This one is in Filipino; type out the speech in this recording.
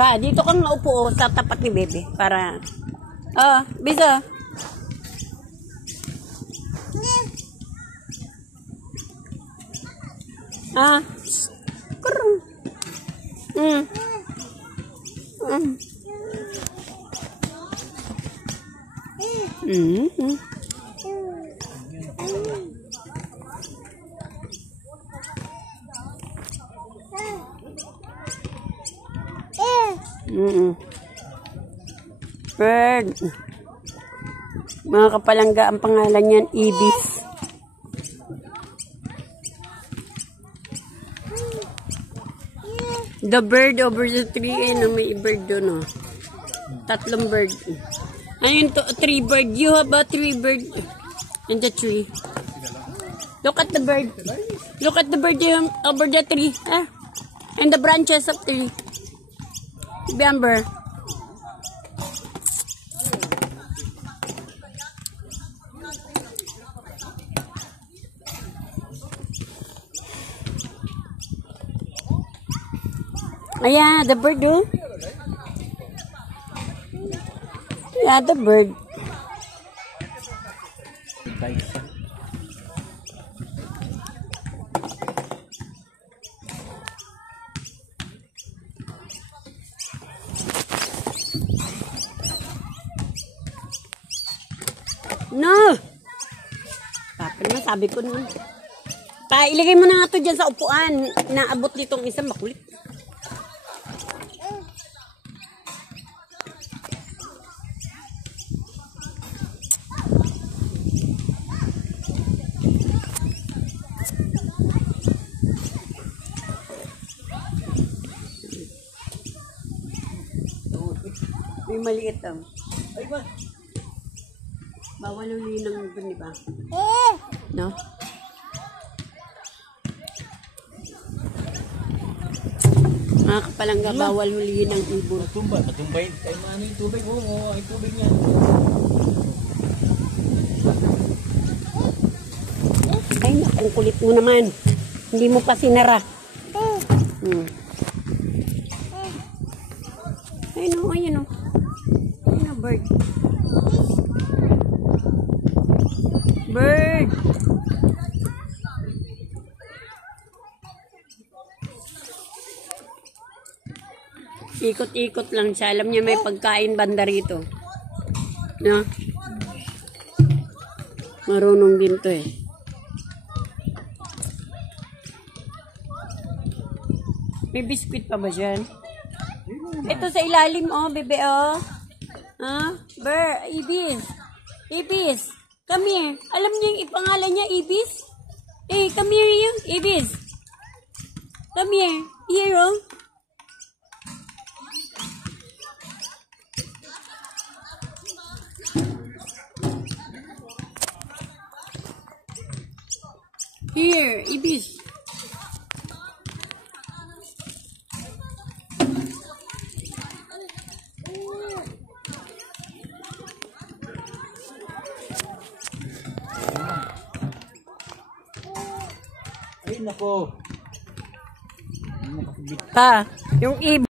Pa, dito kang naupo sa tapat ni Bebe. Para, bisa. Kurang. Bird. Mga kapalangga, ang pangalan niyan, Ibis. The bird over the tree, may bird doon, Tatlong bird. Ayun to, 3 bird. You have a 3 bird in the tree. Look at the bird. Look at the bird over the tree. And the branches of the tree. Remember. Ayan, the bird, Yeah, the bird. No! Papa naman, sabi ko naman. Ilagay mo na nga ito dyan sa upuan. Inaabot nitong isang makulit. May maliit lang. Ay ba? Bawal uli ng doon, diba? No? Mga kapalangga, bawal uli ng ibon. Matumbay. Ay, ano yung tubig mo? Ay, tubig niya. Ay, nakong kulit mo naman. Hindi mo pa sinara. Ayun o, ayun o. Ayun o, bird. Bird! Ikot-ikot lang siya. Alam niya may pagkain banda rito. No? Marunong din to May biscuit pa ba dyan? Ito sa ilalim, bebe, Ibis. Ibis. Come here. Alam niyo yung ipangalan niya, Ibis? Come here, you. Ibis. Come here. Here, Here, Ibis. Ay, nako. Yung ibon.